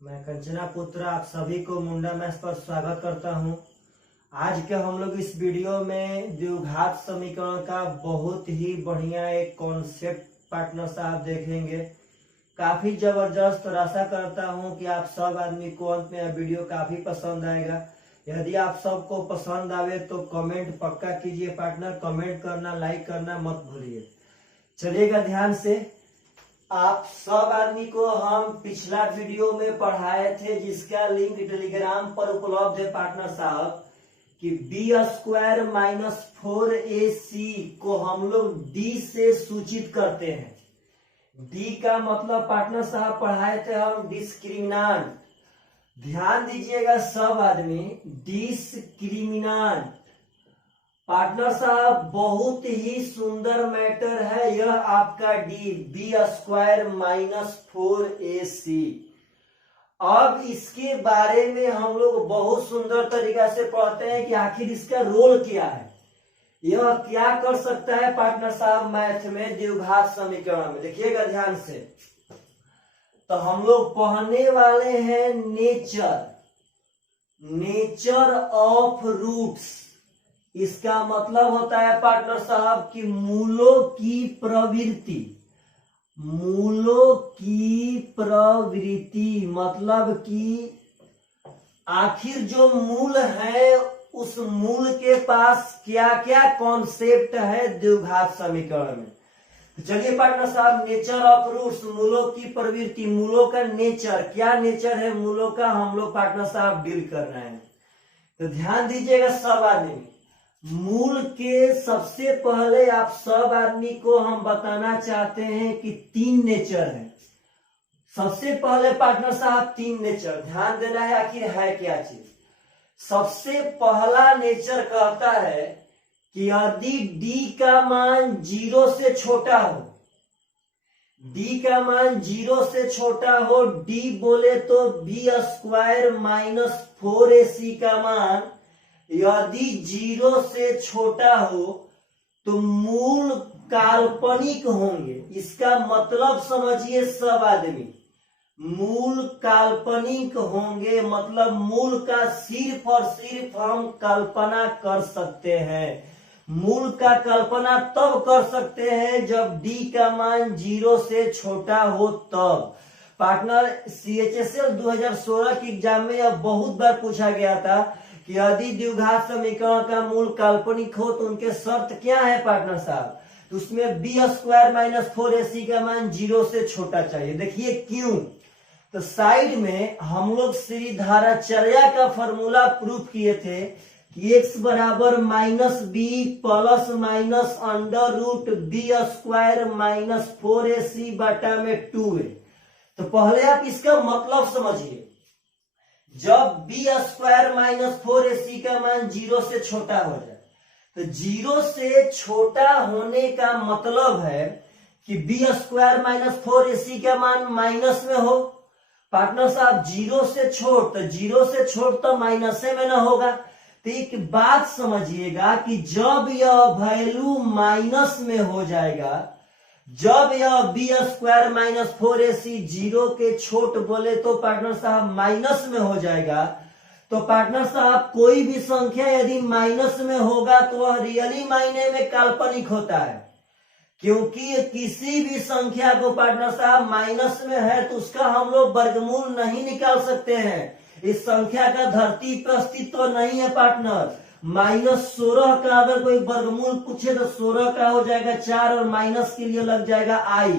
मैं कंचना पुत्र आप सभी को मुंडा मैथ्स पर स्वागत करता हूं। आज के हम लोग इस वीडियो में द्विघात समीकरण का बहुत ही बढ़िया एक कॉन्सेप्ट पार्टनर साहब देखेंगे। काफी जबरदस्त और आशा करता हूं कि आप सब आदमी को अंत में यह वीडियो काफी पसंद आएगा। यदि आप सबको पसंद आवे तो कमेंट पक्का कीजिए पार्टनर, कमेंट करना, लाइक करना मत भूलिए। चलिएगा ध्यान से। आप सब आदमी को हम पिछला वीडियो में पढ़ाए थे जिसका लिंक टेलीग्राम पर उपलब्ध है पार्टनर साहब, कि b² - 4ac को हम लोग d से सूचित करते हैं। d का मतलब पार्टनर साहब पढ़ाए थे हम डिस्क्रिमिनांट। ध्यान दीजिएगा सब आदमी, डिस्क्रिमिनांट पार्टनर साहब बहुत ही सुंदर मैटर है यह आपका डी, b² - 4ac। अब इसके बारे में हम लोग बहुत सुंदर तरीका से पढ़ते हैं कि आखिर इसका रोल क्या है, यह क्या कर सकता है पार्टनर साहब मैथ में द्विघात समीकरण में। देखिएगा ध्यान से। तो हम लोग पढ़ने वाले हैं नेचर ऑफ रूट्स। इसका मतलब होता है पार्टनर साहब कि मूलों की प्रवृत्ति मतलब कि आखिर जो मूल है उस मूल के पास क्या क्या कॉन्सेप्ट है द्विघात समीकरण में। तो चलिए पार्टनर साहब, नेचर ऑफ रूट्स, मूलों की प्रवृत्ति, मूलों का नेचर, क्या नेचर है मूलों का, हम लोग पार्टनर साहब डील कर रहे हैं। तो ध्यान दीजिएगा सब आदमी। मूल के सबसे पहले आप सब आदमी को हम बताना चाहते हैं कि 3 नेचर है। सबसे पहले पार्टनर साहब 3 नेचर ध्यान देना है, आखिर है क्या चीज। सबसे पहला नेचर कहता है कि यदि d का मान 0 से छोटा हो, d का मान 0 से छोटा हो, d बोले तो b² - 4ac का मान यदि 0 से छोटा हो तो मूल काल्पनिक होंगे। इसका मतलब समझिए सब आदमी, मूल काल्पनिक होंगे मतलब मूल का सिर्फ और सिर्फ हम कल्पना कर सकते हैं। मूल का कल्पना तब कर सकते हैं जब d का मान 0 से छोटा हो तब। पार्टनर CHSL 2016 के एग्जाम में अब बहुत बार पूछा गया था कि यदि द्विघात समीकरण का मूल काल्पनिक हो तो उनके शर्त क्या है पार्टनर साहब। तो उसमें b² - 4ac का मान 0 से छोटा चाहिए। देखिए क्यों। तो साइड में हम लोग श्रीधाराचार्य का फॉर्मूला प्रूफ किए थे कि x बराबर -b plus minus √b² - 4ac बटा में 2a। तो पहले आप इसका मतलब समझिए। जब b² - 4ac का मान 0 से छोटा हो जाए तो 0 से छोटा होने का मतलब है कि b² - 4ac का मान माइनस में हो। पार्टनर साहब 0 से छोट, तो 0 से छोट तो माइनस में ना होगा। तो एक बात समझिएगा कि जब यह वैल्यू माइनस में हो जाएगा, जब यह b² - 4ac 0 के छोट बोले तो पार्टनर साहब माइनस में हो जाएगा। तो पार्टनर साहब कोई भी संख्या यदि माइनस में होगा तो वह रियली मायने में काल्पनिक होता है, क्योंकि किसी भी संख्या को पार्टनर साहब माइनस में है तो उसका हम लोग वर्गमूल नहीं निकाल सकते हैं। इस संख्या का धरती पर अस्तित्व तो नहीं है पार्टनर। -16 का अगर कोई वर्गमूल पूछे तो 16 का हो जाएगा 4 और माइनस के लिए लग जाएगा i,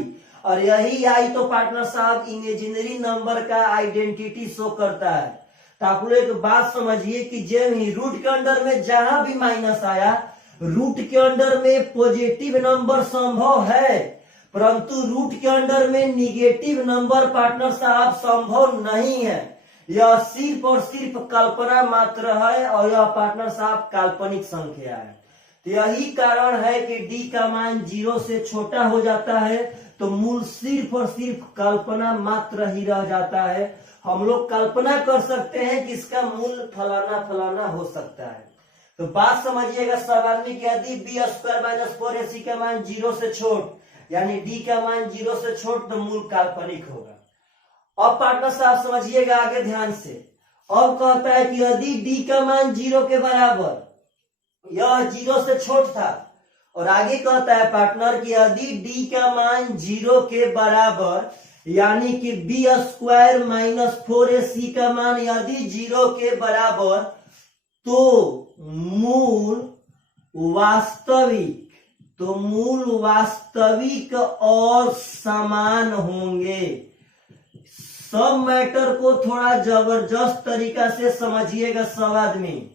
और यही i तो पार्टनर साहब इमेजिनरी नंबर का आइडेंटिटी शो करता है। तो आप लोग एक बात समझिए कि जब ही रूट के अंदर में जहां भी माइनस आया, रूट के अंदर में पॉजिटिव नंबर संभव है, परंतु रूट के अंदर में निगेटिव नंबर पार्टनर साहब संभव नहीं है। यह सिर्फ और सिर्फ कल्पना मात्र है और यह पार्टनर साहब काल्पनिक संख्या है। तो यही कारण है कि d का मान 0 से छोटा हो जाता है तो मूल सिर्फ और सिर्फ कल्पना मात्र ही रह जाता है। हम लोग कल्पना कर सकते हैं कि इसका मूल फलाना फलाना हो सकता है। तो बात समझिएगा सब आदमी कि यदि b² - 4ac का मान 0 से छोट यानी d का मान 0 से छोट तो मूल काल्पनिक होगा। अब पार्टनर साहब समझिएगा आगे ध्यान से। अब कहता है कि यदि डी का मान 0 के बराबर, यह 0 से छोट था, और आगे कहता है पार्टनर कि यदि डी का मान 0 के बराबर यानी कि बी स्क्वायर माइनस 4ac का मान यदि 0 के बराबर, तो मूल वास्तविक और समान होंगे। सब मैटर को थोड़ा जबरदस्त तरीका से समझिएगा। सब आदमी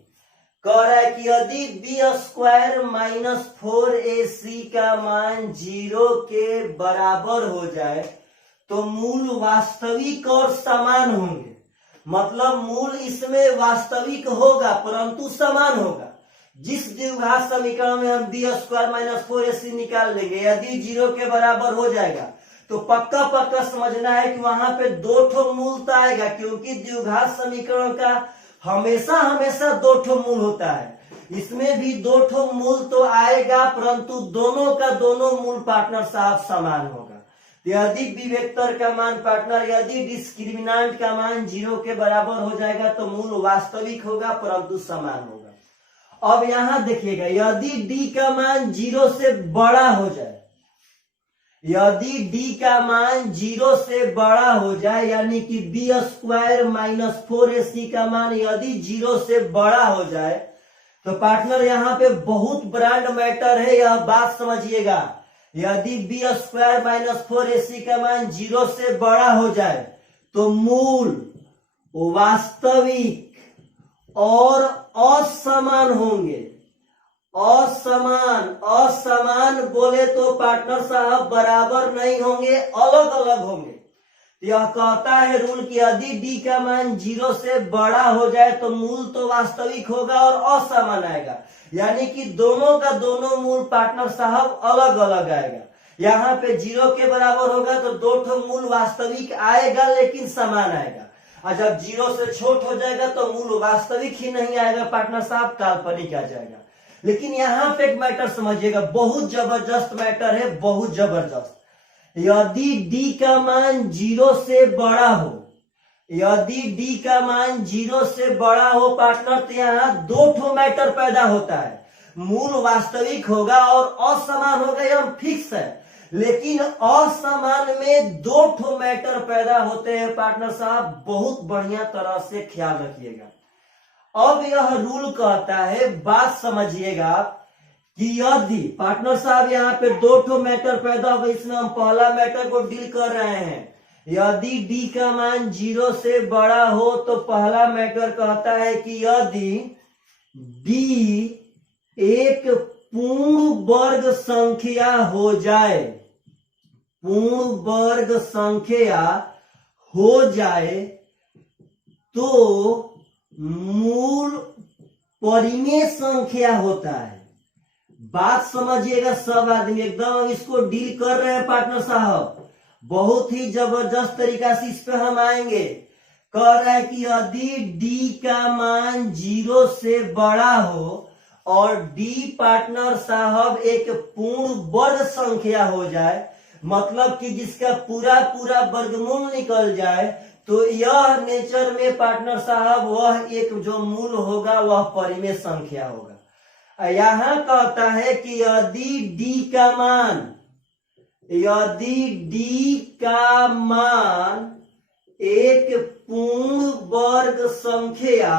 कह रहा है कि यदि बी स्क्वायर माइनस 4ac का मान 0 के बराबर हो जाए तो मूल वास्तविक और समान होंगे। मतलब मूल इसमें वास्तविक होगा परंतु समान होगा। जिस द्विघात समीकरण में हम बी स्क्वायर माइनस 4ac निकाल लेंगे, यदि 0 के बराबर हो जाएगा तो पक्का समझना है कि वहां पे 2 ठो मूल तो आएगा, क्योंकि द्विघात समीकरण का हमेशा 2 ठो मूल होता है। इसमें भी 2 ठो मूल तो आएगा परंतु दोनों का दोनों मूल पार्टनर साहब समान होगा। यदि बी वेक्टर का मान पार्टनर, यदि डिस्क्रिमिनेंट का मान 0 के बराबर हो जाएगा तो मूल वास्तविक होगा परंतु समान होगा। अब यहां देखिएगा, यदि डी का मान 0 से बड़ा हो जाए, यदि डी का मान 0 से बड़ा हो जाए यानी कि बी स्क्वायर माइनस 4ac का मान यदि 0 से बड़ा हो जाए तो पार्टनर यहाँ पे बहुत ब्रांड मैटर है, यह बात समझिएगा। यदि बी स्क्वायर माइनस 4ac का मान 0 से बड़ा हो जाए तो मूल वास्तविक और असमान होंगे। असमान बोले तो पार्टनर साहब बराबर नहीं होंगे, अलग अलग होंगे। यह कहता है रूल कि यदि डी का मान 0 से बड़ा हो जाए तो मूल तो वास्तविक होगा और असमान आएगा, यानी कि दोनों का दोनों मूल पार्टनर साहब अलग अलग आएगा। यहाँ पे 0 के बराबर होगा तो 2 ठो मूल वास्तविक आएगा लेकिन समान आएगा, और जब 0 से छोट हो जाएगा तो मूल वास्तविक ही नहीं आएगा पार्टनर साहब, काल्पनिक आ जाएगा। लेकिन यहाँ पे एक मैटर समझिएगा, बहुत जबरदस्त मैटर है, बहुत जबरदस्त। यदि डी का मान 0 से बड़ा हो, यदि डी का मान 0 से बड़ा हो पार्टनर, तो यहाँ 2 ठो मैटर पैदा होता है। मूल वास्तविक होगा और असमान होगा, यह फिक्स है। लेकिन असमान में 2 ठो मैटर पैदा होते हैं पार्टनर साहब, बहुत बढ़िया तरह से ख्याल रखिएगा। अब यह रूल कहता है, बात समझिएगा कि यदि पार्टनर साहब यहाँ पे 2 ठो मैटर पैदा होगा, इसमें हम पहला मैटर को डील कर रहे हैं। यदि डी का मान 0 से बड़ा हो तो पहला मैटर कहता है कि यदि डी एक पूर्ण वर्ग संख्या हो जाए, पूर्ण वर्ग संख्या हो जाए तो मूल परिमेय संख्या होता है। बात समझिएगा सब आदमी, एकदम इसको डील कर रहे हैं पार्टनर साहब, बहुत ही जबरदस्त तरीका से इस पे हम आएंगे। कह रहा है कि यदि डी का मान 0 से बड़ा हो और डी पार्टनर साहब एक पूर्ण वर्ग संख्या हो जाए, मतलब कि जिसका पूरा वर्गमूल निकल जाए, तो यह नेचर में पार्टनर साहब वह एक जो मूल होगा वह परिमेय संख्या होगा। यहां कहता है कि यदि डी का मान एक पूर्ण वर्ग संख्या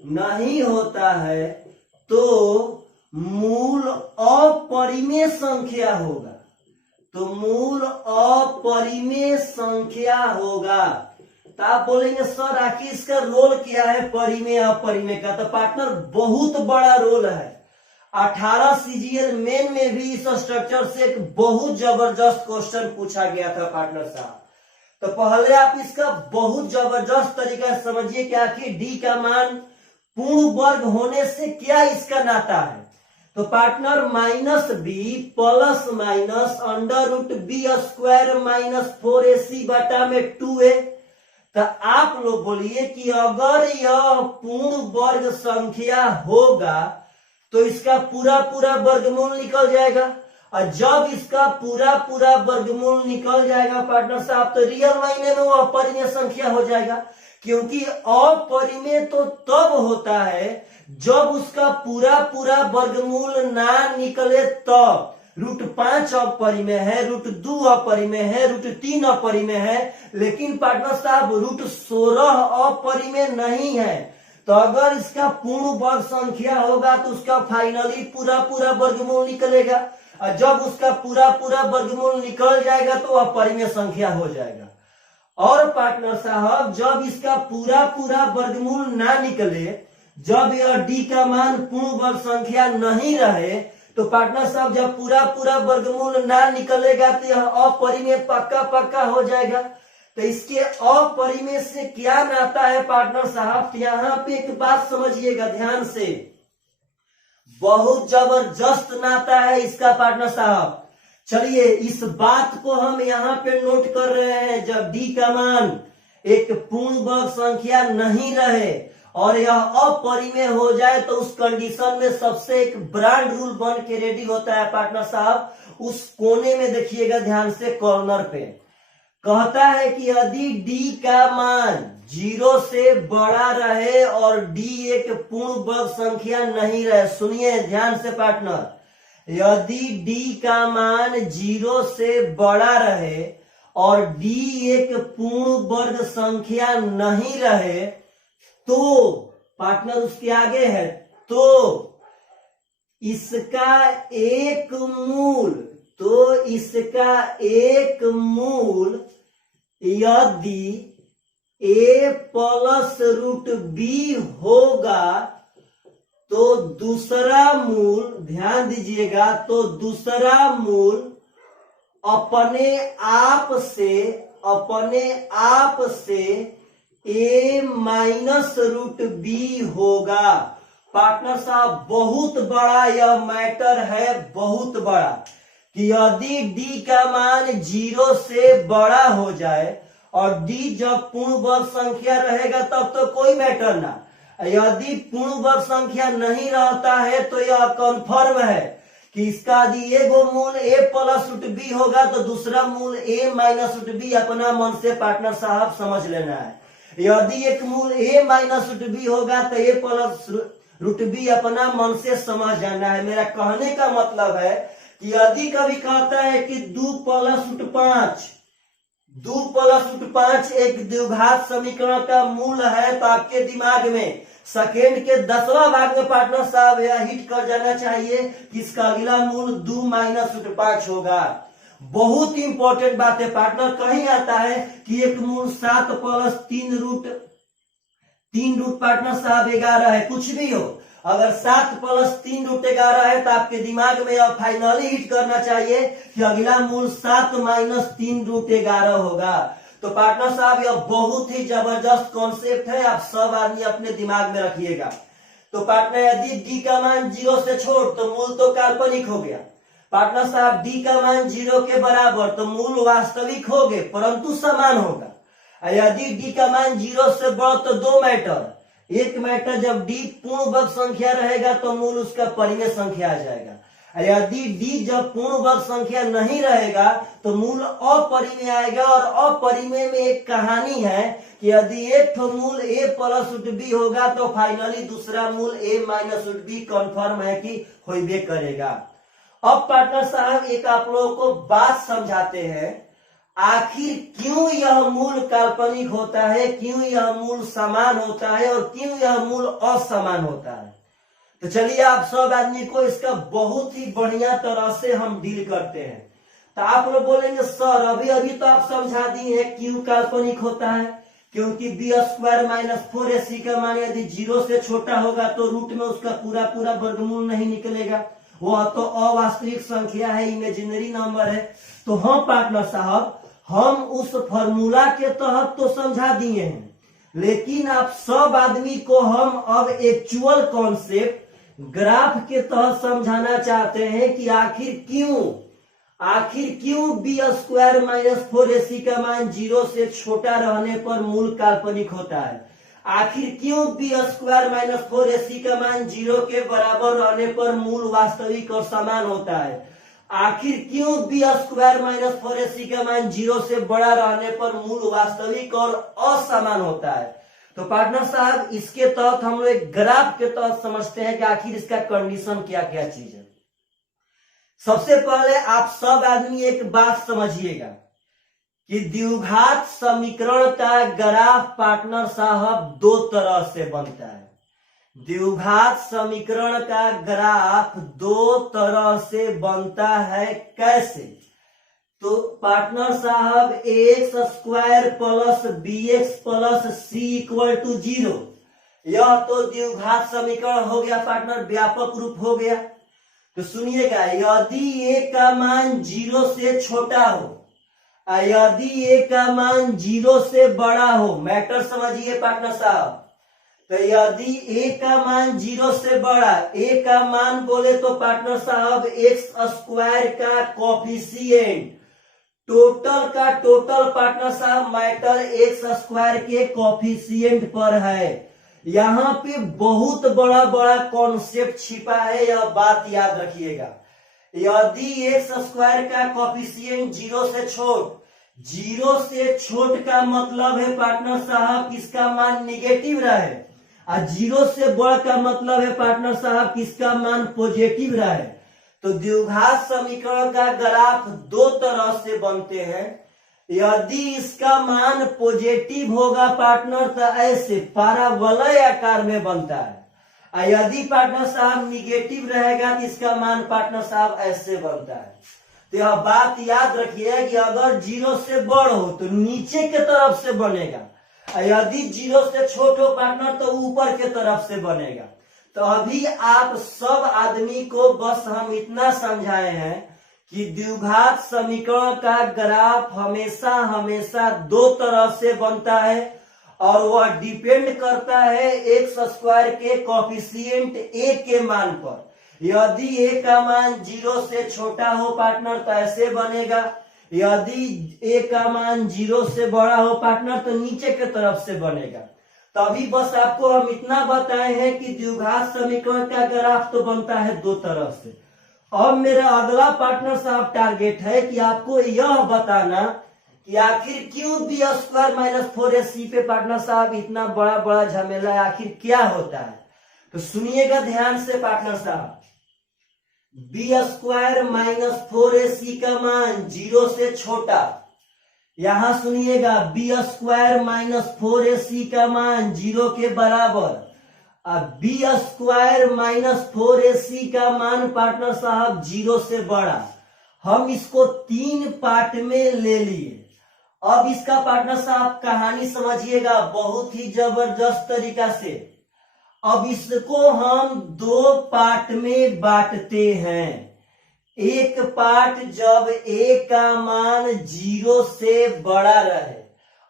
नहीं होता है तो मूल अपरिमेय संख्या होगा, तो मूल अपरिमेय संख्या होगा। तो आप बोलेंगे सर आखिर इसका रोल क्या है परिमेय अपरिमेय का? तो पार्टनर बहुत बड़ा रोल है। 18 सीजीएल मेन में भी इस स्ट्रक्चर से एक बहुत जबरदस्त क्वेश्चन पूछा गया था पार्टनर साहब। तो पहले आप इसका बहुत जबरदस्त तरीका से समझिए कि आखिर डी का मान पूर्ण वर्ग होने से क्या इसका नाता है। तो partner -b plus minus √b square minus 4ac बटा में 2a। तो आप लोग बोलिए कि अगर यह पूर्ण वर्ग संख्या होगा तो इसका पूरा पूरा वर्गमूल निकल जाएगा। और जब इसका पूरा पूरा वर्गमूल निकल जाएगा पार्टनर साहब, तो रियल मायने में वो अपरिमेय संख्या हो जाएगा। क्योंकि अपरिमेय तो तब होता है जब उसका पूरा पूरा वर्गमूल ना निकले तब। √5 अपरिमेय है, √2 अपरिमेय है, √3 अपरिमेय है, लेकिन पार्टनर साहब √16 अपरिमेय नहीं है। तो अगर इसका पूर्ण वर्ग संख्या होगा तो उसका फाइनली पूरा पूरा वर्गमूल निकलेगा, और जब उसका पूरा पूरा वर्गमूल निकल जाएगा तो अपरिमेय संख्या हो जाएगा। और पार्टनर साहब जब इसका पूरा पूरा वर्गमूल ना निकले, जब यह डी का मान पूर्ण वर्ग संख्या नहीं रहे, तो पार्टनर साहब जब पूरा पूरा वर्गमूल ना निकलेगा तो यह अपरिमेय पक्का पक्का हो जाएगा। तो इसके अपरिमेय से क्या नाता है पार्टनर साहब? तो यहाँ पे एक बात समझिएगा ध्यान से, बहुत जबरदस्त नाता है इसका पार्टनर साहब। चलिए इस बात को हम यहाँ पे नोट कर रहे हैं, जब डी का मान एक पूर्ण वर्ग संख्या नहीं रहे और यह अपरिमेय हो जाए, तो उस कंडीशन में सबसे एक ब्रांड रूल बन के रेडी होता है पार्टनर साहब। उस कोने में देखिएगा ध्यान से, कॉर्नर पे कहता है कि यदि डी का मान 0 से बड़ा रहे और डी एक पूर्ण वर्ग संख्या नहीं रहे, सुनिए ध्यान से पार्टनर, यदि डी का मान 0 से बड़ा रहे और डी एक पूर्ण वर्ग संख्या नहीं रहे, तो पार्टनर उसके आगे है, तो इसका एक मूल यदि a प्लस √b होगा, तो दूसरा मूल, ध्यान दीजिएगा, तो दूसरा मूल अपने आप से a माइनस √b होगा। पार्टनर साहब बहुत बड़ा यह मैटर है, बहुत बड़ा, कि यदि d का मान 0 से बड़ा हो जाए और d जब पूर्ण वर्ग संख्या रहेगा तब तो कोई मैटर ना, यदि पूर्ण वर्ग संख्या नहीं रहता है तो यह कन्फर्म है कि इसका यदि एगो मूल a प्लस √b होगा तो दूसरा मूल a माइनस √b अपना मन से पार्टनर साहब समझ लेना है। यदि एक मूल a माइनस √b होगा तो a प्लस √b अपना मन से समझ जाना है। मेरा कहने का मतलब है कि यदि कभी कहता है कि 2 प्लस √5 एक द्विघात समीकरण का मूल है, तो आपके दिमाग में सेकेंड के 10वां भाग में पार्टनर साहब यह हिट कर जाना चाहिए कि इसका अगला मूल 2 माइनस √5 होगा। बहुत इंपॉर्टेंट बात है पार्टनर, कहीं आता है कि एक मूल 7 प्लस 3 रूट पार्टनर साहब 11 है, कुछ भी हो, अगर 7 प्लस 3 रूट 11 है तो आपके दिमाग में अब फाइनली हिट करना चाहिए कि अगला मूल 7 माइनस 3 रूट 11 होगा। तो पार्टनर साहब यह बहुत ही जबरदस्त कॉन्सेप्ट है, आप सब आदमी अपने दिमाग में रखिएगा। तो पार्टनर यदि डी का मान 0 से छोड़ तो मूल तो काल्पनिक हो गया। पार्टनर साहब डी का मान 0 के बराबर तो मूल वास्तविक हो गए परंतु समान होगा। यदि डी का मान 0 से बड़ा तो 2 मैटर, एक मैटर जब डी पूर्ण वर्ग संख्या रहेगा तो मूल उसका परिमेय संख्या आ जाएगा। यदि डी जब पूर्ण वर्ग संख्या नहीं रहेगा तो मूल अपरिमेय आएगा। और अपरिमेय में एक कहानी है कि यदि एक मूल a प्लस √b होगा तो फाइनली दूसरा मूल a माइनस √b कन्फर्म है कि होइबे करेगा। अब पार्टनर साहब एक आप लोगों को बात समझाते हैं, आखिर क्यों यह मूल काल्पनिक होता है, क्यों यह मूल समान होता है और क्यों यह मूल असमान होता है। तो चलिए आप सब आदमी को इसका बहुत ही बढ़िया तरह से हम डील करते हैं। तो आप लोग बोलेंगे सर अभी तो आप समझा दिए हैं क्यों काल्पनिक होता है, क्योंकि b² - 4ac का मान यदि 0 से छोटा होगा तो रूट में उसका पूरा पूरा वर्गमूल नहीं निकलेगा, वह तो अवास्तविक संख्या है, इमेजिनरी नंबर है। तो हम पार्टनर साहब हम उस फॉर्मूला के तहत तो समझा दिए हैं, लेकिन आप सब आदमी को हम अब एक्चुअल कॉन्सेप्ट ग्राफ के तहत समझाना चाहते हैं कि आखिर क्यों b² - 4ac का मान 0 से छोटा रहने पर मूल काल्पनिक होता है। आखिर क्यों बी स्क्वायर माइनस 4ac का मान 0 के बराबर रहने पर मूल वास्तविक और समान होता है? आखिर क्यों बी स्क्वायर माइनस 4ac का मान 0 से बड़ा रहने पर मूल वास्तविक और असमान होता है? तो पार्टनर साहब इसके तहत हम लोग एक ग्राफ के तहत समझते हैं कि आखिर इसका कंडीशन क्या क्या चीज है। सबसे पहले आप सब आदमी एक बात समझिएगा कि द्विघात समीकरण का ग्राफ पार्टनर साहब दो तरह से बनता है। द्विघात समीकरण का ग्राफ दो तरह से बनता है। कैसे? तो पार्टनर साहब x square plus b x plus c equal to 0, यह तो द्विघात समीकरण हो गया पार्टनर, व्यापक रूप हो गया। तो सुनिएगा, यदि ए का मान 0 से छोटा हो, यदि ए का मान 0 से बड़ा हो, मैटर समझिए पार्टनर साहब। तो यदि ए का मान 0 से बड़ा, ए का मान बोले तो पार्टनर साहब एक्स स्क्वायर का कोफिशिएंट, टोटल का टोटल पार्टनर साहब मैटर एक्स स्क्वायर के कोफिशिएंट पर है। यहाँ पे बहुत बड़ा बड़ा कॉन्सेप्ट छिपा है, यह बात याद रखिएगा। यदि एक्स स्क्वायर का कोफिशिएंट 0 से छोट, 0 से छोट का मतलब है पार्टनर साहब किसका मान निगेटिव रहे, और 0 से बड़ा का मतलब है पार्टनर साहब किसका मान पॉजिटिव रहे। तो द्विघात समीकरण का ग्राफ दो तरह से बनते हैं। यदि इसका मान पॉजिटिव होगा पार्टनर तो ऐसे पारावलय आकार में बनता है, और यदि पार्टनर साहब निगेटिव रहेगा तो इसका मान पार्टनर साहब ऐसे बनता है। तो यह बात याद रखिए कि अगर 0 से बड़ हो तो नीचे के तरफ से बनेगा, और यदि 0 से छोट हो पार्टनर तो ऊपर के तरफ से बनेगा। तो अभी आप सब आदमी को बस हम इतना समझाए हैं कि द्विघात समीकरण का ग्राफ हमेशा हमेशा दो तरह से बनता है, और वह डिपेंड करता है एक्स स्क्वायर के कोफिशिएंट ए के मान पर। यदि ए का मान 0 से छोटा हो पार्टनर तो ऐसे बनेगा, यदि ए का मान 0 से बड़ा हो पार्टनर तो नीचे के तरफ से बनेगा। तभी बस आपको हम इतना बताए हैं कि द्विघात समीकरण का ग्राफ तो बनता है दो तरह से। अब मेरा अगला पार्टनर साहब टारगेट है कि आपको यह बताना कि आखिर क्यों बी स्क्वायर माइनस 4ac पे पार्टनर साहब इतना बड़ा बड़ा झमेला है, आखिर क्या होता है। तो सुनिएगा ध्यान से पार्टनर साहब, बी स्क्वायर माइनस 4ac का मान 0 से छोटा, यहां सुनिएगा बी स्क्वायर माइनस 4ac का मान 0 के बराबर, अब बी स्क्वायर माइनस 4ac का मान पार्टनर साहब 0 से बड़ा। हम इसको 3 पार्ट में ले लिए। अब इसका पार्टनर साहब कहानी समझिएगा बहुत ही जबरदस्त तरीका से। अब इसको हम 2 पार्ट में बांटते हैं। एक पार्ट जब ए का मान 0 से बड़ा रहे,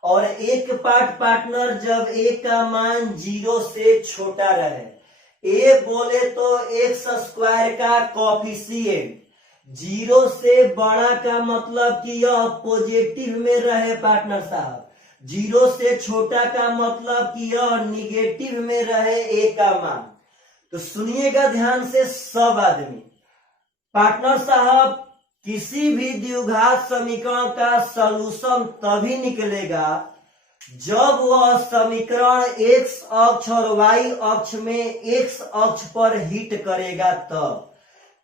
और एक पार्ट पार्टनर जब ए का मान 0 से छोटा रहे। ए बोले तो एक्स स्क्वायर का कोफिशिएंट 0 से बड़ा का मतलब कि यह पॉजिटिव में रहे पार्टनर साहब, 0 से छोटा का मतलब कि यह निगेटिव में रहे ए का मान। तो सुनिएगा ध्यान से सब आदमी, पार्टनर साहब किसी भी द्विघात समीकरण का सलूशन तभी निकलेगा जब वह समीकरण एक्स अक्ष और वाई अक्ष में एक्स अक्ष पर हिट करेगा। तब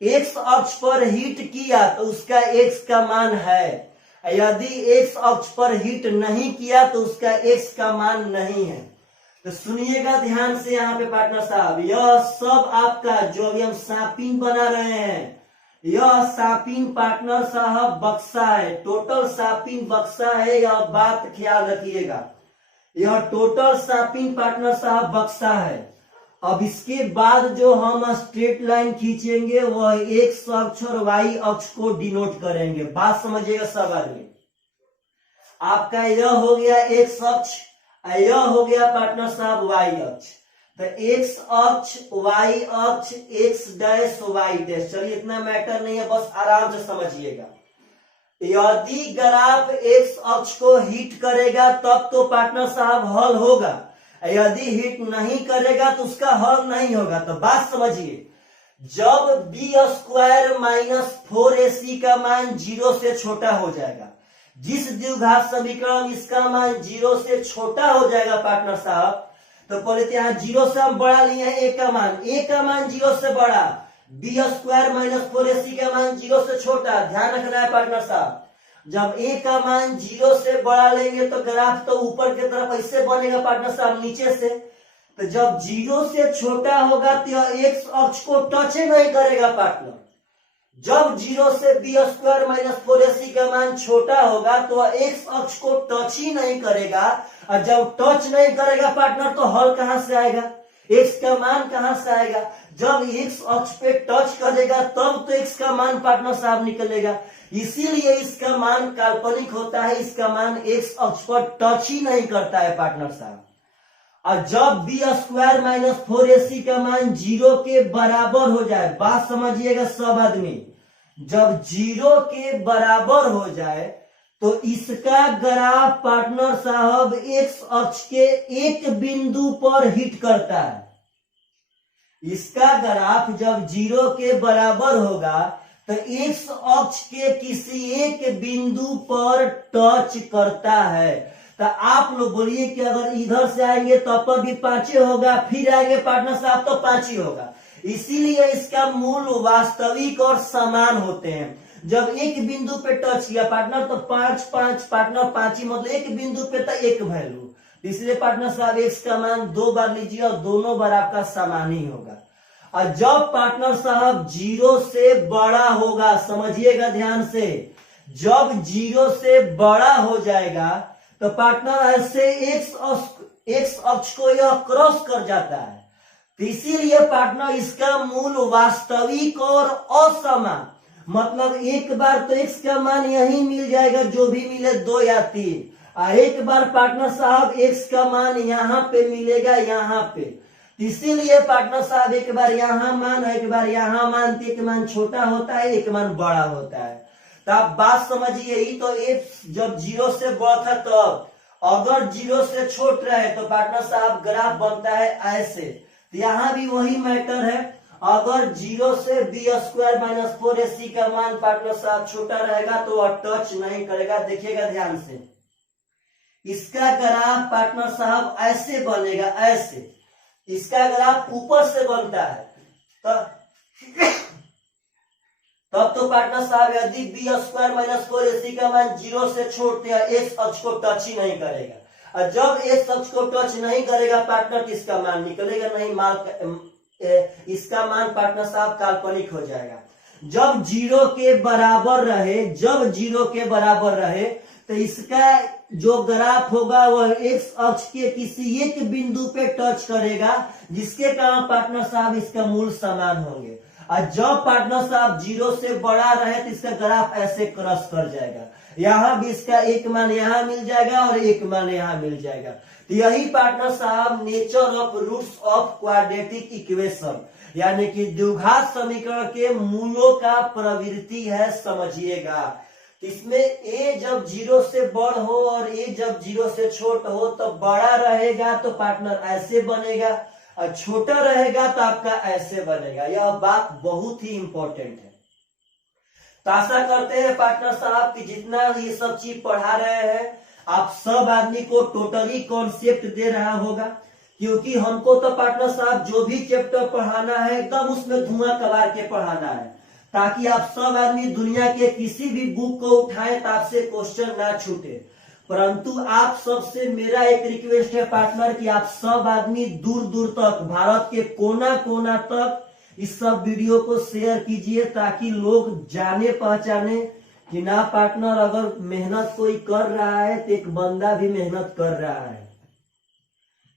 एक्स अक्ष पर हिट किया तो उसका एक्स का मान है, यदि एक्स अक्ष पर हिट नहीं किया तो उसका एक्स का मान नहीं है। तो सुनिएगा ध्यान से यहाँ पे पार्टनर साहब, यह सब आपका जो अभी हम सापिन बना रहे हैं, यह सापिन पार्टनर साहब बक्सा है, टोटल सापिन बक्सा है, यह बात ख्याल रखिएगा। यह टोटल सापिन पार्टनर साहब बक्सा है। अब इसके बाद जो हम स्ट्रेट लाइन खींचेंगे वह एक्स अक्ष और वाई अक्ष को डिनोट करेंगे। बात समझिएगा सब आदमी। आपका यह हो गया एक्स अक्ष, यह हो गया पार्टनर साहब वाई अक्ष। तो एक्स अक्ष वाई अक्ष एक्स डैश वाई डैश, चलिए इतना मैटर नहीं है, बस आराम से समझिएगा। यदि ग्राफ एक्स अक्ष को हिट करेगा तब तो पार्टनर साहब हल होगा, यदि हिट नहीं करेगा तो उसका हल नहीं होगा। तो बात समझिए, जब बी स्क्वायर माइनस 4ac का मान 0 से छोटा हो जाएगा, जिस द्विघात समीकरण में इसका मान 0 से छोटा हो जाएगा पार्टनर साहब, तो पहले तो यहाँ 0 से हम बढ़ा लिए हैं a का मान, a का मान 0 से बड़ा, बी स्क्वायर माइनस 4ac का मान 0 से छोटा। ध्यान रखना है पार्टनर साहब, जब a का मान 0 से बढ़ा लेंगे तो ग्राफ तो ऊपर की तरफ ऐसे बनेगा पार्टनर साहब, नीचे से। तो जब 0 से छोटा होगा तो यह एक्स अक्ष को टच नहीं करेगा पार्टनर। जब 0 से बी स्क्वायर माइनस 4ac का मान छोटा होगा तो वह एक्स अक्ष को टच ही नहीं करेगा, और जब टच नहीं करेगा पार्टनर तो हल कहां से आएगा, एक्स का मान कहां से आएगा। जब एक्स अक्ष पे टच करेगा तब तो एक्स का मान पार्टनर साहब निकलेगा, इसीलिए इसका मान काल्पनिक होता है, इसका मान एक्स अक्ष पर टच ही नहीं करता है पार्टनर साहब। और जब बी स्क्वायर माइनस 4ac का मान 0 के बराबर हो जाए, बात समझिएगा सब आदमी, जब 0 के बराबर हो जाए तो इसका ग्राफ पार्टनर साहब एक्स अक्ष के एक बिंदु पर हिट करता है। इसका ग्राफ जब 0 के बराबर होगा तो एक्स अक्ष के किसी एक बिंदु पर टच करता है। तो आप लोग बोलिए कि अगर इधर से आएंगे तब पर भी 5 होगा, फिर आएंगे पार्टनर साहब तो 5 ही होगा। इसीलिए इसका मूल वास्तविक और समान होते हैं। जब एक बिंदु पे टच किया पार्टनर तो 5 5 पार्टनर 5 ही, मतलब एक बिंदु पे तो एक वैल्यू, इसलिए पार्टनर साहब एक्स का मान 2 बार लीजिए और दोनों बार आपका समान ही होगा। और जब पार्टनर साहब 0 से बड़ा होगा, समझिएगा ध्यान से, जब 0 से बड़ा हो जाएगा तो पार्टनर ऐसे एक्स अक्ष को यह क्रॉस कर जाता है। तो इसीलिए पार्टनर इसका मूल वास्तविक और असमान, मतलब एक बार तो एक्स का मान यही मिल जाएगा जो भी मिले 2 या 3, और एक बार पार्टनर साहब एक्स का मान यहाँ पे मिलेगा, यहाँ पे। इसीलिए पार्टनर साहब एक बार यहाँ मान है, एक बार यहाँ मान, तो एक मान छोटा होता है, एक मान बड़ा होता है। तो आप बात समझिए, यही तो एक्स जब 0 से बड़ा था तब, अगर 0 से छोट रहे तो पार्टनर साहब ग्राफ बनता है ऐसे। तो यहाँ भी वही मैटर है, अगर 0 से बी स्क्वायर माइनस 4ac का मान पार्टनर साहब छोटा रहेगा तो वह टच नहीं करेगा। देखिएगा ध्यान से, इसका ग्राफ पार्टनर साहब ऐसे बनेगा, ऐसे इसका ग्राफ ऊपर से बनता है। तब तो पार्टनर साहब यदि बी स्क्वायर माइनस 4ac का मान 0 से छोड़ते हैं, एक्स अक्ष को टच ही नहीं करेगा, और जब एक्स अक्ष को टच नहीं करेगा पार्टनर तो इसका मान निकलेगा नहीं, इसका मान पार्टनर साहब काल्पनिक हो जाएगा। जब 0 के बराबर रहे, जब 0 के बराबर रहे तो इसका जो ग्राफ होगा वह एक्स अक्ष के किसी एक बिंदु पे टच करेगा, जिसके कारण पार्टनर साहब इसका मूल समान होंगे। और जब पार्टनर साहब 0 से बड़ा रहे तो इसका ग्राफ ऐसे क्रॉस कर जाएगा, यहाँ भी इसका एक मान यहाँ मिल जाएगा और एक मान यहाँ मिल जाएगा। तो यही पार्टनर साहब nature of roots of quadratic equation, यानी कि द्विघात समीकरण के मूलों का प्रवृत्ति है, समझिएगा। इसमें a जब 0 से बड़ हो और a जब 0 से छोट हो तो बड़ा रहेगा तो पार्टनर ऐसे बनेगा, और छोटा रहेगा तो आपका ऐसे बनेगा। यह बात बहुत ही इंपॉर्टेंट है। तो आशा करते हैं पार्टनर साहब कि जितना ये सब चीज पढ़ा रहे हैं आप सब आदमी को टोटली कॉन्सेप्ट दे रहा होगा, क्योंकि हमको तो पार्टनर साहब जो भी चैप्टर पढ़ाना है एकदम उसमें धुआं कबार के पढ़ाना है, ताकि आप सब आदमी दुनिया के किसी भी बुक को उठाएं तो आपसे क्वेश्चन ना छूटे। परंतु आप सबसे मेरा एक रिक्वेस्ट है पार्टनर कि आप सब आदमी दूर दूर तक, भारत के कोना कोना तक इस सब वीडियो को शेयर कीजिए, ताकि लोग जाने पहचाने कि ना पार्टनर अगर मेहनत कोई कर रहा है तो एक बंदा भी मेहनत कर रहा है।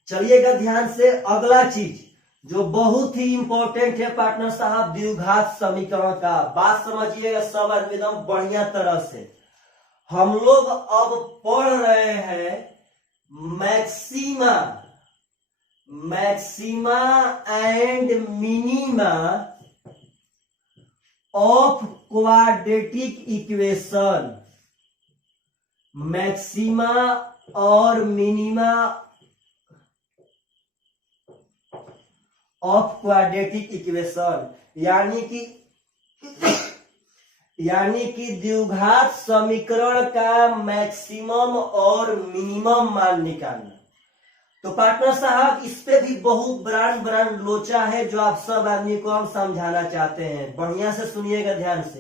चलिएगा ध्यान से, अगला चीज जो बहुत ही इंपॉर्टेंट है पार्टनर साहब, द्विघात समीकरण का बात समझिएगा सब आदमी एकदम बढ़िया तरह से। हम लोग अब पढ़ रहे हैं maxima and minima of quadratic equation. Maxima और मिनिमा ऑफ क्वाड्रेटिक इक्वेशन, यानी कि द्विघात समीकरण का मैक्सिमम और मिनिमम मान निकालना। तो पार्टनर साहब इस पे भी बहुत ब्रांड लोचा है जो आप सब आदमी को हम समझाना चाहते हैं। बढ़िया से सुनिएगा ध्यान से।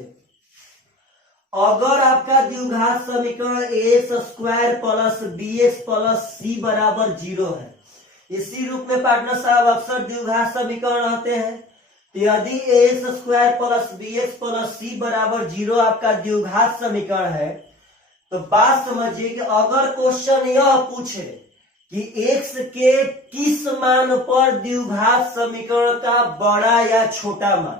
अगर आपका द्विघात समीकरण ax square plus bx plus c बराबर 0 है, इसी रूप में पार्टनर साहब अक्सर द्विघात समीकरण होते हैं। तो यदि ax square plus bx plus c बराबर 0 आपका द्विघात समीकरण है, तो बात समझिए कि अगर क्वेश्चन यह पूछे कि x के किस मान पर द्विघात समीकरण का बड़ा या छोटा मान,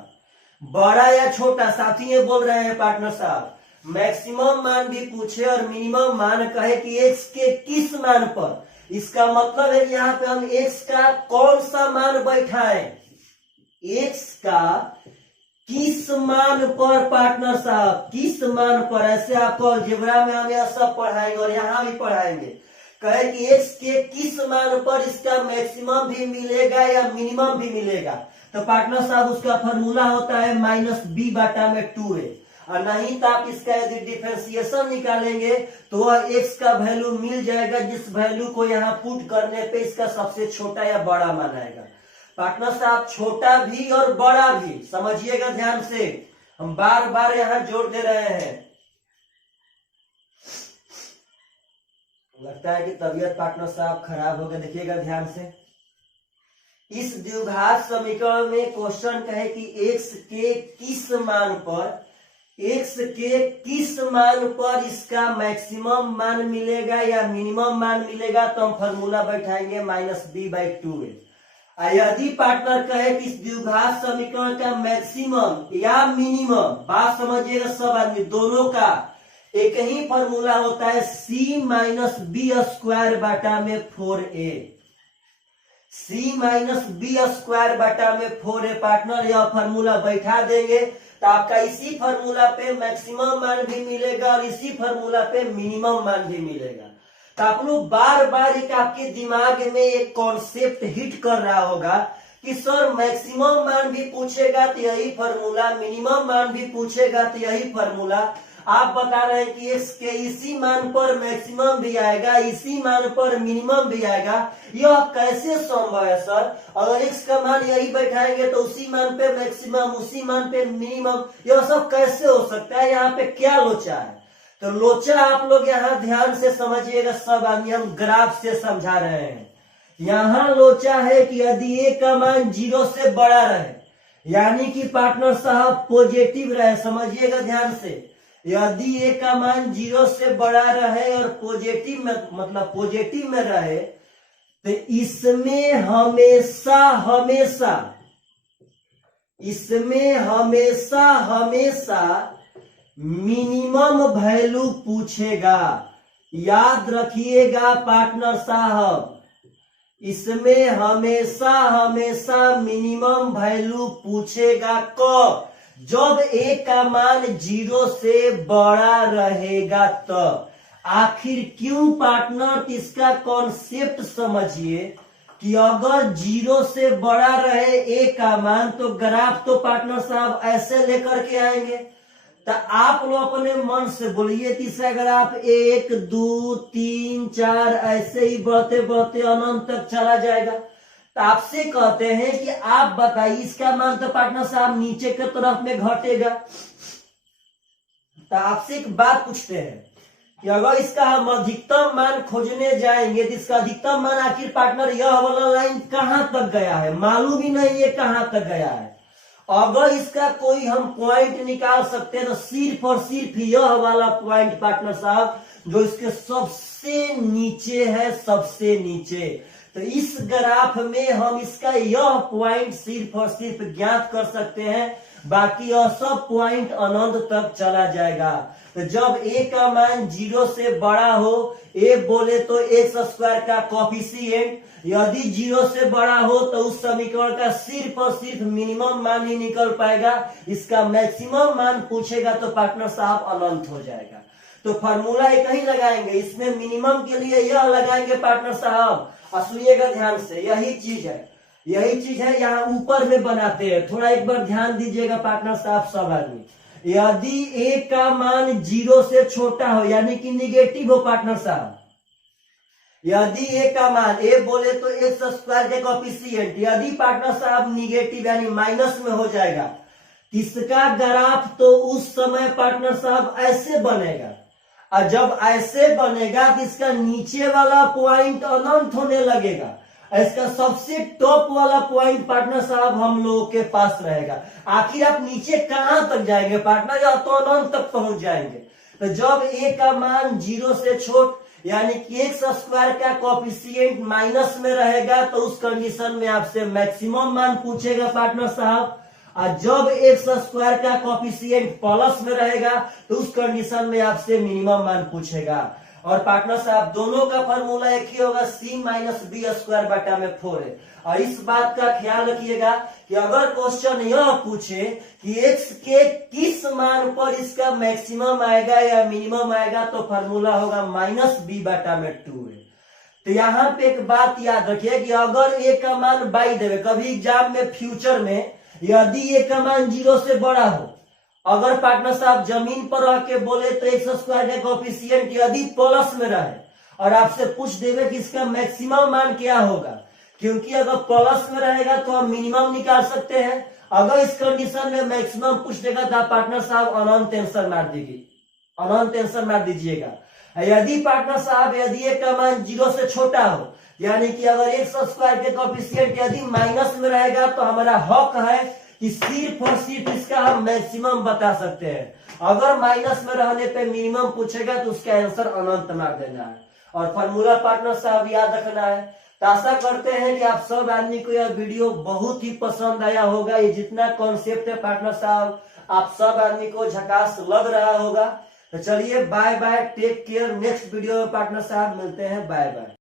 बड़ा या छोटा, साथ ही ये बोल रहे हैं पार्टनर साहब मैक्सिमम मान भी पूछे और मिनिमम मान कहे कि x के किस मान पर, इसका मतलब है कि यहाँ पे हम x का कौन सा मान बैठाएं, x का किस मान पर पार्टनर साहब, किस मान पर। ऐसे आपको अलजेब्रा में हम यह सब पढ़ाएंगे और यहाँ भी पढ़ाएंगे। कहे कि x के किस मान पर इसका मैक्सिमम भी मिलेगा या मिनिमम भी मिलेगा, तो पार्टनर साहब उसका फॉर्मूला होता है -b/2a। और नहीं तो आप इसका यदि डिफरेंशिएशन निकालेंगे तो वह x का वैल्यू मिल जाएगा, जिस वैल्यू को यहाँ पुट करने पे इसका सबसे छोटा या बड़ा मान आएगा। पार्टनर साहब छोटा भी और बड़ा भी समझिएगा ध्यान से, हम बार बार यहाँ जोड़ दे रहे हैं। लगता है कि तबीयत पार्टनर साहब खराब हो गया, देखिएगा ध्यान से। इस द्विघात समीकरण में क्वेश्चन कहे कि x के किस मान पर, x के किस मान पर इसका मैक्सिमम मान मिलेगा या मिनिमम मान मिलेगा, तो हम फॉर्मूला बैठाएंगे -b/2a। यदि पार्टनर कहे कि इस द्विघात समीकरण का मैक्सिमम या मिनिमम, बात समझिएगा सब आदमी, दोनों का एक ही फॉर्मूला होता है c-b²/4a। c-b²/4a पार्टनर यह फॉर्मूला बैठा देंगे तो आपका इसी फॉर्मूला पे मैक्सिमम मान भी मिलेगा और इसी फॉर्मूला पे मिनिमम मान भी मिलेगा। तो आप लोग बार बार एक आपके दिमाग में एक कॉन्सेप्ट हिट कर रहा होगा कि सर मैक्सिमम मान भी पूछेगा तो यही फॉर्मूला, मिनिमम मान भी पूछेगा तो यही फॉर्मूला। आप बता रहे हैं कि x के इसी मान पर मैक्सिमम भी आएगा, इसी मान पर मिनिमम भी आएगा, यह कैसे संभव है सर? अगर x का मान यही बैठाएंगे तो उसी मान पे मैक्सिमम, उसी मान पे मिनिमम, यह सब कैसे हो सकता है? यहाँ पे क्या लोचा है? तो लोचा आप लोग यहाँ ध्यान से समझिएगा सब आदमी, हम ग्राफ से समझा रहे हैं। यहाँ लोचा है कि यदि a का मान 0 से बड़ा रहे, यानी कि पार्टनर साहब पॉजिटिव रहे, समझिएगा ध्यान से, यदि a का मान 0 से बड़ा रहे और पॉजिटिव में, मतलब पॉजिटिव में रहे, तो इसमें हमेशा मिनिमम वैल्यू पूछेगा। याद रखिएगा पार्टनर साहब, इसमें हमेशा मिनिमम वैल्यू पूछेगा। कब? जब a का मान 0 से बड़ा रहेगा तब। आखिर क्यों पार्टनर? इसका कॉन्सेप्ट समझिए कि अगर 0 से बड़ा रहे a का मान तो ग्राफ तो पार्टनर साहब ऐसे लेकर के आएंगे। तो आप लोग अपने मन से बोलिए कि इसका ग्राफ 1 2 3 4 ऐसे ही बढ़ते बढ़ते अनंत तक चला जाएगा। तो आपसे कहते हैं कि आप बताइए इसका मान तो पार्टनर साहब नीचे के तरफ में घटेगा। तो आपसे एक बात पूछते हैं कि अगर इसका हम अधिकतम मान खोजने जाएंगे तो इसका अधिकतम मान आखिर पार्टनर यह वाला लाइन कहां तक गया है? मालूम ही नहीं है कहां तक गया है। अगर इसका कोई हम पॉइंट निकाल सकते हैं तो सिर्फ और सिर्फ यह वाला पॉइंट पार्टनर साहब जो इसके सबसे नीचे है, सबसे नीचे। तो इस ग्राफ में हम इसका यह पॉइंट सिर्फ और सिर्फ ज्ञात कर सकते हैं, बाकी यह सब पॉइंट अनंत तक चला जाएगा। तो जब a का मान 0 से बड़ा हो, a बोले तो x² का कोफिशिएंट, यदि 0 से बड़ा हो तो उस समीकरण का सिर्फ और सिर्फ मिनिमम मान ही निकल पाएगा। इसका मैक्सिमम मान पूछेगा तो पार्टनर साहब अनंत हो जाएगा। तो फॉर्मूला एक ही लगाएंगे, इसमें मिनिमम के लिए यह लगाएंगे पार्टनर साहब। सुनिएगा ध्यान से, यही चीज है। यही चीज है यहाँ ऊपर में बनाते हैं, थोड़ा एक बार ध्यान दीजिएगा पार्टनर साहब सब आदमी। यदि ए का मान 0 से छोटा हो यानी कि निगेटिव हो पार्टनर साहब, यदि ए का मान, ए बोले तो एक्स स्क्वायर के कोएफिशिएंट यदि पार्टनर साहब निगेटिव यानी माइनस में हो जाएगा, इसका ग्राफ तो उस समय पार्टनर साहब ऐसे बनेगा, और जब ऐसे बनेगा कि इसका नीचे वाला पॉइंट अनंत होने लगेगा, इसका सबसे टॉप वाला पॉइंट पार्टनर साहब हम लोगों के पास रहेगा। आखिर आप नीचे कहां तक जाएंगे पार्टनर, या तो अनंत तक पहुंच जाएंगे। तो जब ए का मान 0 से छोट यानी कि एक्स स्क्वायर का कोएफिशिएंट माइनस में रहेगा, तो उस कंडीशन में आपसे मैक्सिमम मान पूछेगा पार्टनर साहब, और जब एक्स स्क्वायर का कोएफिशिएंट प्लस में रहेगा तो उस कंडीशन में आपसे मिनिमम मान पूछेगा। और पार्टनर साहब दोनों का फॉर्मूला एक ही होगा, c माइनस बी स्क्वायर बटा में 4 है। और इस बात का ख्याल रखिएगा कि अगर क्वेश्चन यह पूछे कि x के किस मान पर इसका मैक्सिमम आएगा या मिनिमम आएगा, तो फॉर्मूला होगा माइनस बी बटा में 2 है। तो यहाँ पे एक बात याद रखिए कि अगर ए का मान बाई देवे, कभी एग्जाम में फ्यूचर में यदि ए का मान 0 से बड़ा हो, अगर पार्टनर साहब जमीन पर रह के बोले तो एक्स स्क्वायर का कोएफिशिएंट यदि प्लस में रहे और आपसे पूछ देवे कि इसका मैक्सिमम मान क्या होगा, क्योंकि अगर प्लस में रहेगा तो हम मिनिमम निकाल सकते हैं, अगर इस कंडीशन में मैक्सिमम पूछ देगा तो पार्टनर साहब अनंत आंसर मार दीजिए, अनंत आंसर मार दीजिएगा। यदि पार्टनर साहब यदि ए का मान 0 से छोटा हो यानी कि अगर एक्स स्क्वायर के कोएफिशिएंट यदि माइनस में रहेगा, तो हमारा हक है कि सिर्फ और सिर्फ इसका हम मैक्सिमम बता सकते हैं। अगर माइनस में रहने पे मिनिमम पूछेगा तो उसका आंसर अनंत मार देना है। और फॉर्मूला पार्टनर साहब याद रखना है। तो आशा करते हैं कि आप सब आदमी को यह वीडियो बहुत ही पसंद आया होगा। ये जितना कॉन्सेप्ट है पार्टनर साहब आप सब आदमी को झकास लग रहा होगा। तो चलिए bye bye, take care, next video में पार्टनर साहब मिलते हैं, बाय बाय।